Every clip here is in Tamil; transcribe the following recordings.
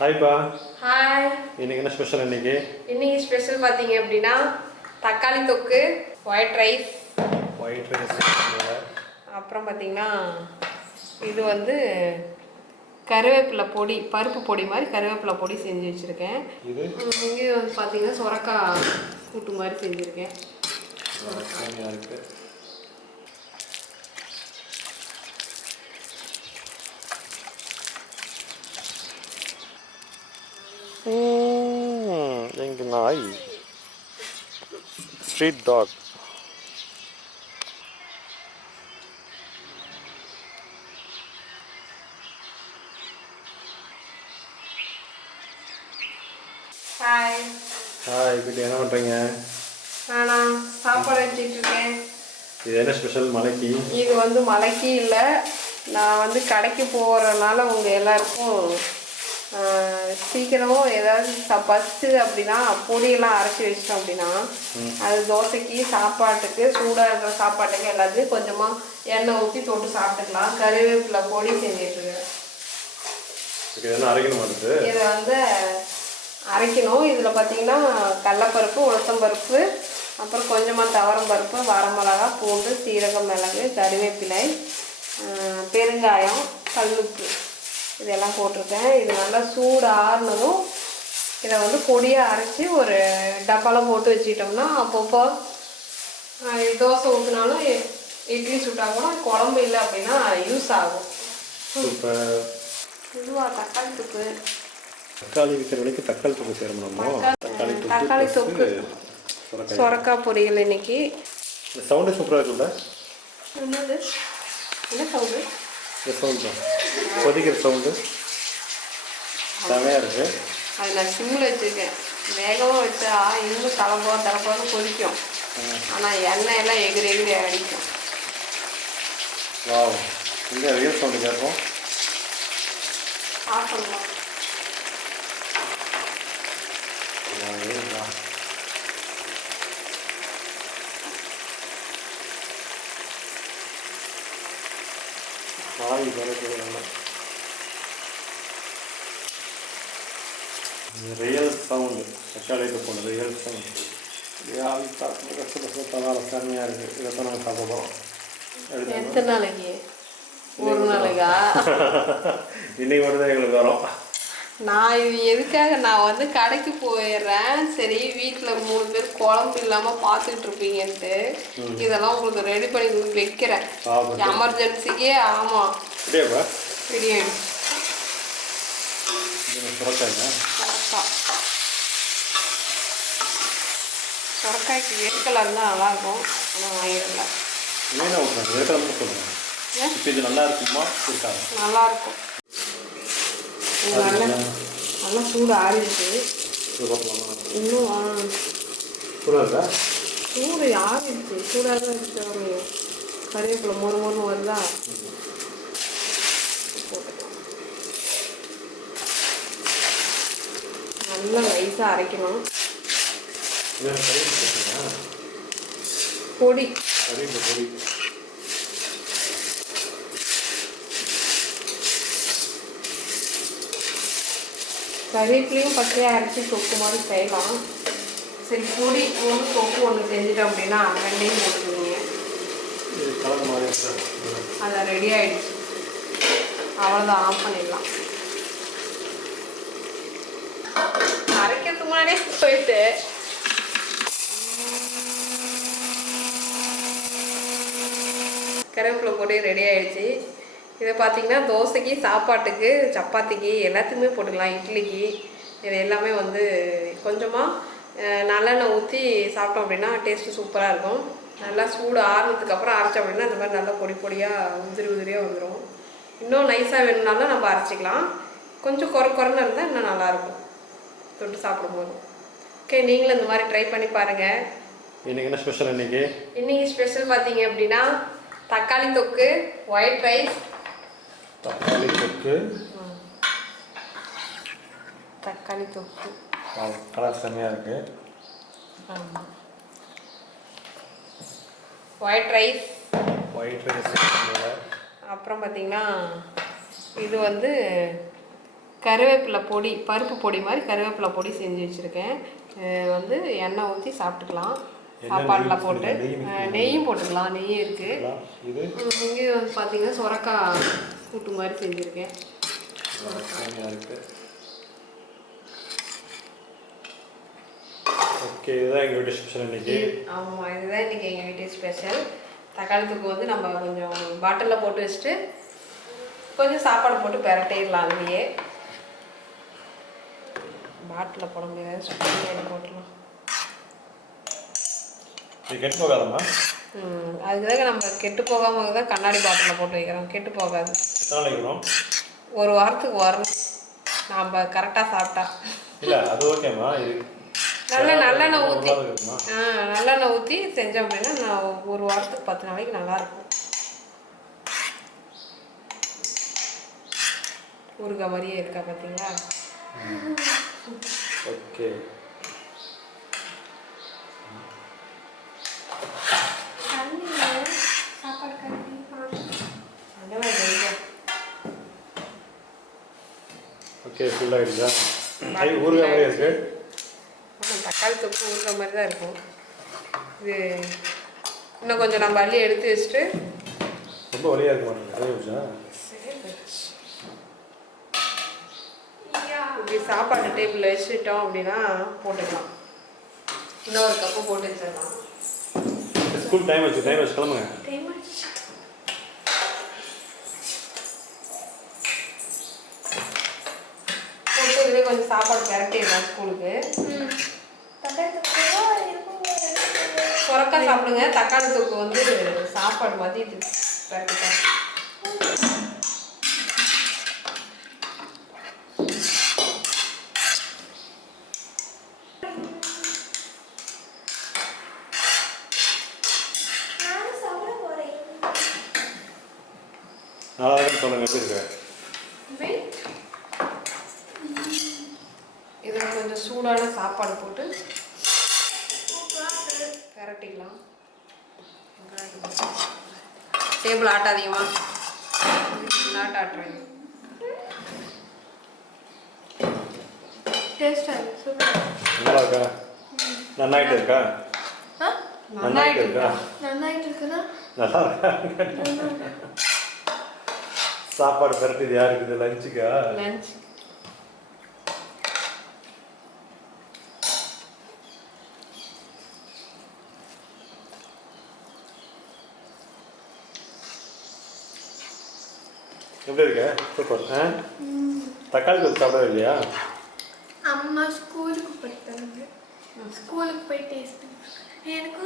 ஹாய்ப்பா. ஹாய். இன்னைக்கு என்ன ஸ்பெஷல்? இன்னைக்கு ஸ்பெஷல் பார்த்தீங்க அப்படின்னா தக்காளி தொக்கு, ஒயிட் ரைஸ். அப்புறம் பார்த்தீங்கன்னா இது வந்து கருவேப்பிலை பொடி, பருப்பு பொடி மாதிரி கருவேப்பிலை பொடி செஞ்சு வச்சுருக்கேன். இங்கே வந்து பார்த்தீங்கன்னா சுரக்காய் கூட்டு மாதிரி செஞ்சுருக்கேன். எங்க நாய் ஸ்ட்ரீட் டாக். ஹாய். ஹாய் குட்டி, என்ன பண்ணுறீங்க? நானா சாப்பாடு வச்சுட்டு இருக்கேன். இது என்ன ஸ்பெஷல் மலைக்கு? இது வந்து மலைக்கு இல்லை, நான் வந்து கடைக்கு போகிறனால உங்கள் எல்லாருக்கும் சீக்கிரமும் ஏதாவது பஸ்ட்டு அப்படின்னா பொடியெல்லாம் அரைச்சி வச்சிட்டோம் அப்படின்னா அது தோசைக்கு, சாப்பாட்டுக்கு, சூடாக இருக்கிற சாப்பாட்டுக்கு எல்லாத்தையும் கொஞ்சமாக எண்ணெய் ஊற்றி தொட்டு சாப்பிட்டுக்கலாம். கருவேப்பிலை பொடி செஞ்சிட்ருக்கேன். இதை வந்து அரைக்கணும். இதில் பார்த்தீங்கன்னா கடலைப்பருப்பு, உளுத்தம்பருப்பு, அப்புறம் கொஞ்சமாக துவரம் பருப்பு, வரமிளகா, பூண்டு, சீரகம், மிளகு, கருவேப்பிலை, பெருங்காயம், கல்லுப்பு இதெல்லாம் போட்டிருக்கேன். இது நல்லா சூடு ஆறுனதும் இதை வந்து பொடியாக அரைச்சி ஒரு டப்பாவில் போட்டு வச்சுக்கிட்டோம்னா அப்பப்போ தோசை ஊற்றினாலும் இட்லி சுட்டா கூட குழம்பு இல்லை அப்படின்னா யூஸ் ஆகும். இதுவா தக்காளி தொக்கு. தக்காளி விற்கிற விலைக்கு தக்காளி தொக்கு சேரணுமா? தக்காளி தொக்கு, சுரக்காய் பொரியல். இன்னைக்கு சவுண்டு சூப்பராக இருக்குல்ல? என்னது? என்ன சவுண்டு? சவுண்டு தான், கொதிக்கிற சவுண்டு செமையாக இருக்குது. அது நான் சிம்மில் வச்சுருக்கேன். வேகமாக வச்சா இன்னும் தலைப்போன்னு கொதிக்கும். ஆனால் எண்ணெய் எல்லாம் எகிரி அடிக்கும். வாவ், இங்கே ரியல் சவுண்டு கேட்போம். ஆஃப் பண்ணலாம். ரியல் சவுண்டு தக்காளி தொக்கு, ரியல் சவுண்டு. ஆவி சாப்பிட்டு கஷ்டப்பட்டு செம்மையாக இருக்குது. இதைத்தான் நாங்கள் சாப்பிட போகிறோம். எத்தனை நாளைக்கு? ஒரு நாளைக்கா? இன்னைக்கு மட்டும் தான் எங்களுக்கு வரும். நான் இது எதுக்காக, நான் வந்து கடைக்கு போயிடுறேன். சரி, வீட்டில் 3 பேர் குழம்பு இல்லாமல் பார்த்துக்கிட்டு இருப்பீங்கன்ட்டு இதெல்லாம் உங்களுக்கு ரெடி பண்ணி வைக்கிறேன். எமர்ஜென்சிக்கே. ஆமாம், பிரியாணி சுரக்காய்க்கு வெட் கலர் தான் நல்லாயிருக்கும். ஆனால் வாங்கிடலாம். நல்லா இருக்குமா? நல்லாயிருக்கும். நல்லா சூடு ஆறிடுச்சு. இன்னும் சூடு ஆறிடுச்சு. சூடாக தான் இருக்கு. கறிவேப்பிலை மொறு வருதா? நல்லா நைஸாக அரைக்கணும். பொடி கறிவேப்பிலையும் பச்சையாக அரைச்சி தொக்கு மாதிரி செய்யலாம். சரி, பொடி ஒன்று தொக்கு ஒன்று செஞ்சுட்டோம் அப்படின்னா ரெண்டையும் போட்டுக்குவீங்க. அது ரெடி ஆகிடுச்சு. அவ்வளோதான், ஆஃப் பண்ணிடலாம். அரைக்கிறதுக்கு முன்னாடியே போயிட்டு கருவேப்பிலை பொடி ரெடி ஆகிடுச்சு. இதை பார்த்திங்கன்னா தோசைக்கு, சாப்பாட்டுக்கு, சப்பாத்திக்கு எல்லாத்துக்குமே போட்டுக்கலாம். இட்லிக்கு இது எல்லாமே வந்து கொஞ்சமாக நல்லெண்ணெய் ஊற்றி சாப்பிட்டோம் அப்படின்னா டேஸ்ட்டு சூப்பராக இருக்கும். நல்லா சூடு ஆறுனதுக்கப்புறம் அரைச்சோம் அப்படின்னா இந்த மாதிரி நல்லா பொடியாக உதிரியாக வந்துடும். இன்னும் நைஸாக வேணும்னாலும் நம்ம அரைச்சிக்கலாம். கொஞ்சம் குறைன்னு இருந்தால் இன்னும் நல்லாயிருக்கும் தொட்டு சாப்பிடும்போது. ஓகே, நீங்களும் இந்த மாதிரி ட்ரை பண்ணி பாருங்கள். இன்றைக்கி என்ன ஸ்பெஷல்? இன்னைக்கு ஸ்பெஷல் பார்த்தீங்க அப்படின்னா தக்காளி தொக்கு, ஒயிட் ரைஸ். தக்காளி தொக்கு கலர் செம்மையாக இருக்குது. ஆமாம், ஒயிட் ரைஸ். அப்புறம் பார்த்தீங்கன்னா இது வந்து கருவேப்பிலை பொடி, பருப்பு பொடி மாதிரி கருவேப்பிலை பொடி செஞ்சு வச்சுருக்கேன். வந்து எண்ணெய் ஊற்றி சாப்பிட்டுக்கலாம். சாப்பாடில் போட்டு நெய்யும் போட்டுக்கலாம். நெய் இருக்குது. இங்கே வந்து பார்த்தீங்கன்னா சுரக்காய் கூட்டு மாதிரி செஞ்சுருக்கேன். ஓகே, இதுதான் எங்கள் வீட்டு ஸ்பெஷல் இன்னைக்கு. ஆமாம், இதுதான் இன்றைக்கி எங்கள் வீட்டு ஸ்பெஷல். தக்காளி தொக்கு வந்து நம்ம கொஞ்சம் பாட்டிலில் போட்டு வச்சுட்டு கொஞ்சம் சாப்பாடு போட்டு பெரட்டிடலாம். அதுலேயே பாட்டிலில் போட முடியாது, சுத்தம் போட்டுடலாம். இது கெட்டு போகாதம்மா? அதுக்குதாங்க நம்ம கெட்டு போகாமல் தான் கண்ணாடி பாட்டிலில் போட்டு வைக்கிறோம். கெட்டு போகாது. ஒரு வாரத்துக்கு வரணும் நாம் கரெக்டாக சாப்பிட்டா. இல்லை அது ஓகேம்மா. இது நல்லெண்ணெய் ஊற்றி நல்லெண்ணெய் ஊற்றி செஞ்சோம் அப்படின்னா நான் ஒரு வாரத்துக்கு 10 நாளைக்கு நல்லாயிருக்கும். ஊறுகாய் மாதிரியே இருக்கா பார்த்தீங்களா? ஓகே. ஓகே, ஃபுல்லாக இருக்குதா? ஊறுகாய் மாதிரி இருக்கு. ஆமாம், தக்காளி தொக்கு ஊறுகாய் மாதிரி தான் இருக்கும். இது இன்னும் கொஞ்சம் நம்ம அள்ளி எடுத்து வச்சுட்டு ரொம்ப வலியாக இருக்க மாட்டேங்குது. அதே வச்சா இப்படி சாப்பாடு டேபிளில் வச்சுட்டோம் அப்படின்னா போட்டுக்கலாம். இன்னொரு கப்பு போட்டு வச்சிடலாம். ஸ்கூல் டைம் வச்சு கிளம்புங்க. போட்டு கொஞ்சம் சாப்பாடு கரெக்டிடலாம் ஸ்கூலுக்கு. சுரக்காய் சாப்பிடுங்க. தக்காளி தொக்கு வந்து சாப்பாடு மதியத்துக்கு கரெக்டாக. நல்லா இருக்குன்னு சொல்லுங்க. எப்படி இருக்கு? இதில் கொஞ்சம் சூடான சாப்பாடு போட்டு கரெக்டிக்கலாம். டேபிள் ஆட்டாதீங்கம்மா. ஆட்டுறேன். நல்லா இருக்கா? நன்னாயிட்டு இருக்கா? நன்னாயிட்டு இருக்கா? நல்லா இருக்கா? சாப்பாடு பெரட்டிது யாருக்கு? இது லஞ்சுக்கா? லஞ்ச். எப்படி இருக்கு? சூப்பர். தக்காளி தொக்கு சாப்பிடவே இல்லையா? அம்மா ஸ்கூலுக்கு போயிட்டாங்க. ஸ்கூலுக்கு போய் டேஸ்ட் எனக்கு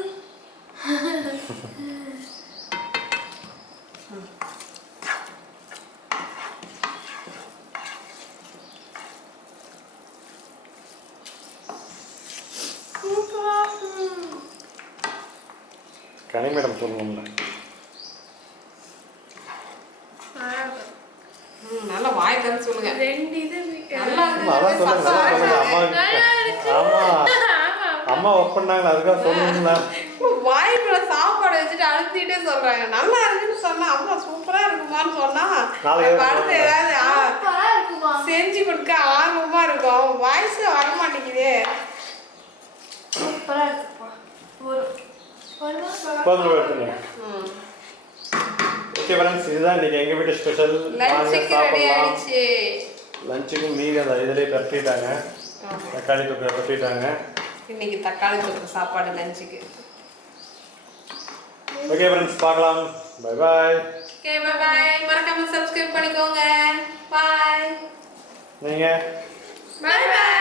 கனி மேடம் சொல்லுவோம்ல. நல்லா வாய் தர சொல்லுங்க. அம்மா ஒர்க் பண்ணாங்களா, அதுக்காக சொல்லுங்களா? வாய்க்குள்ள சாப்பாடு வச்சுட்டு அழுத்திட்டே சொல்றாங்க. நல்லா இருக்குன்னு சொன்னா அம்மா சூப்பரா இருக்குமான்னு சொன்னா அடுத்து ஏதாவது செஞ்சு கொடுக்க ஆர்வமா இருக்கும். வாய்ஸ் வர மாட்டேங்குதே. சூப்பரா இருக்குப்பா. ஓகே ஃப்ரெண்ட்ஸ், இதுதான் இன்னைக்கு எங்கள் வீட்டு ஸ்பெஷல். லஞ்சுக்கும் மீதி அந்த இதிலே பரட்டிட்டாங்க. தக்காளி தொக்கு பரட்டிட்டாங்க. இன்னைக்கு தக்காளி தொக்கு சாப்பாடு லஞ்சுக்கு. ஓகே ஃப்ரெண்ட்ஸ், பார்க்கலாம். Bye bye. Okay, bye bye. மறக்காம சப்ஸ்கிரைப் பண்ணிக்கோங்க. பாய். நீங்க பை பாய்.